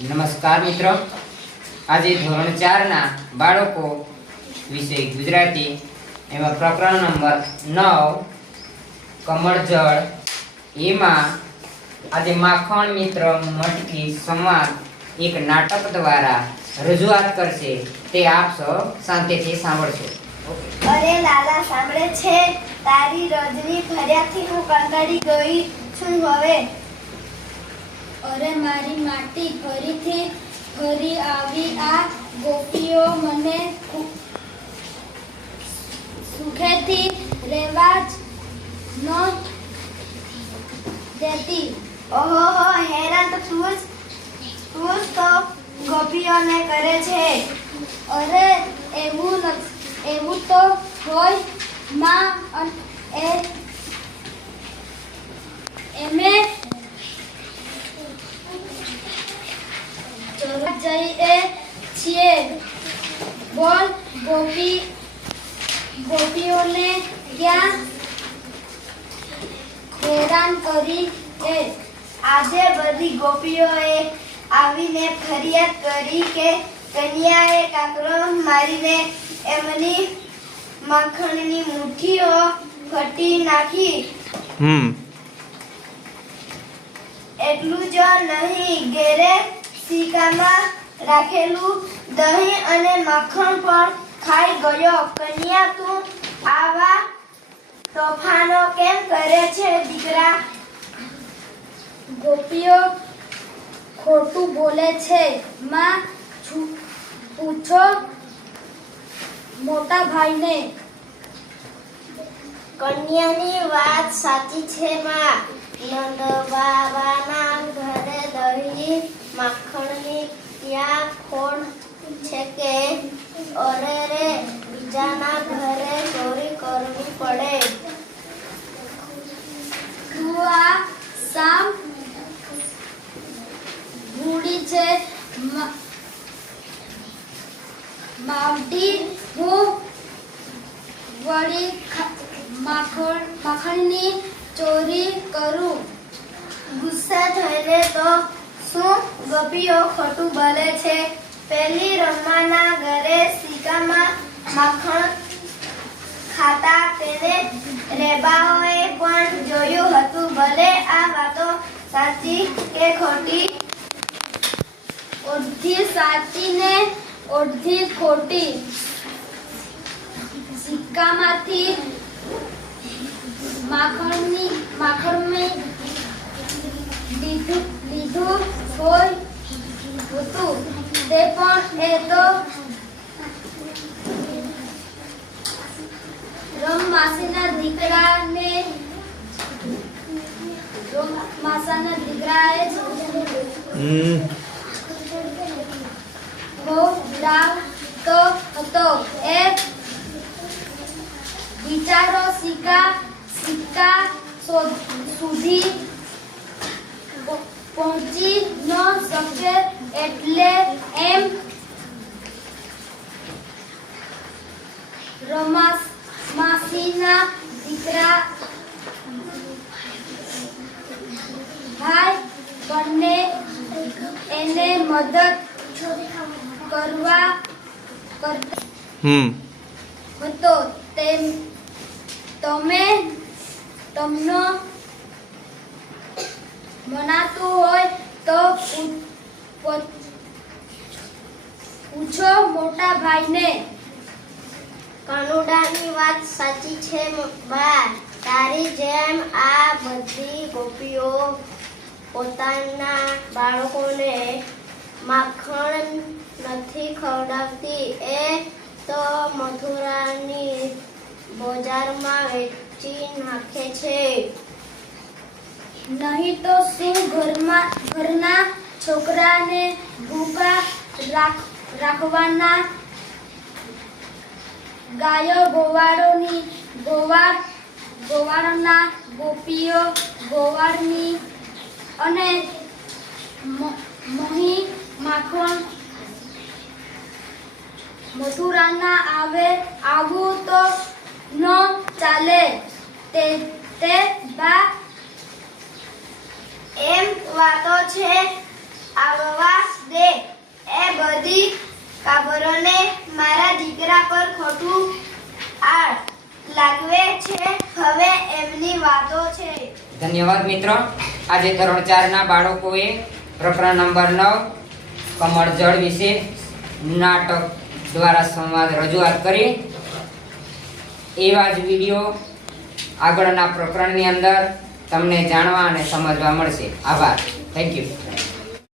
નમસ્કાર મિત્રો, આજે ધોરણ 4 ના બાળકો વિષય ગુજરાતી એમાં પ્રકરણ નંબર 9 કમળજળ એમાં આજે માખણ મિત્ર મટકી સંવાદ એક નાટક દ્વારા રજૂઆત કરશે, તે આપ સૌ શાંતિથી સાંભળશો. અરે લાલા, સાંભળે છે? તારી રજની ફર્યાદથી હું કંટાળી ગઈ છું હવે. અરે મારી માટી ફરીથી ફરી આવી. આ ગોપીઓ મને સુખેથી રહેવા જ ન દેતી. ઓહો, હેરાન તો તું જ તો ગોપીઓને કરે છે. અરે એવું તો હોય માં. એમે જઈએ છીએ. બોલ, ગોપીઓને ક્યાં હેરાન કરી એ? આજે બધી ગોપીઓએ આવીને ફરિયાદ કરી કે કન્યાએ કાકરો મારીને એમની માખણની મુઠ્ઠીઓ ફટી નાખી. એટલું જ નહીં, ઘેરે સિક્કામાં રાખેલું દહીં અને માખણ પણ ખાઈ ગયો. કન્યા, તું આવા તોફાનો કેમ કરે છે દીકરા? ગોપીઓ ખોટું બોલે છે માં. પૂછો મોટા ભાઈને. કન્યાની વાત સાચી છે માં. નંદ બાબાના ઘરે દહીં માખણની ત્યાં ખોડ છે કે અરે રે, બીજાના ઘરે ચોરી કરવી પડે. તું આ સામ ભૂડી છે માવડી. હું વળી માખણની ચોરી કરું? ગુસ્સા થઈને તો શું ગોપીઓ ખોટું બોલે છે? પેલી રમવાના ઘરે સિક્કામાં માખણ ખાતા તેને રેબાઓએ પણ જોયું હતું. ભલે આ વાતો સાચી કે ખોટી, અડધી સાચી ને અડધી ખોટી. સિક્કામાંથી માખણ લીધું હોય હતું, તે પણ એ તો રમમાસીના દીકરાએ જ ખવડાવતો હતો. એ બિચારો સિક્કા સુધી પહોંચી ન શકે, એટલે એમ રમાસીના દીકરા ભાઈ બંને એને મદદ કરવા હતો. તમને મનાતું હોય તો પૂછો મોટા ભાઈને. કાનુડાની વાત સાચી છે બા. તારી જેમ આ બધી ગોપીઓ પોતાના બાળકોને માખણ નથી ખવડાવતી. એ તો મથુરાની બજારમાં વેચી નાખે છે. નહીં તો શું ઘરના છોકરાને ભૂખા રાખવાના? ગાયો ગોવાળના ગોપીઓ ગોવાળની અને મહી માખણ મથુરાના આવે. આવું તો ન ચાલે. તે બા એમ વાત છે આવવા દે. એ બધી કાબરોને મારા દીકરા પર ખોટું આડ લાગવે છે. હવે એમની વાતો છે. ધન્યવાદ મિત્રો. આજે ધોરણ 4 ના બાળકોએ પ્રકરણ નંબર 9 કમળજળ વિશે નાટક દ્વારા સંવાદ રજૂઆત કરી. એવા જ વિડીયો આગળના પ્રકરણની અંદર તમને જાણવા અને સમજવા મળશે. આભાર. Thank you.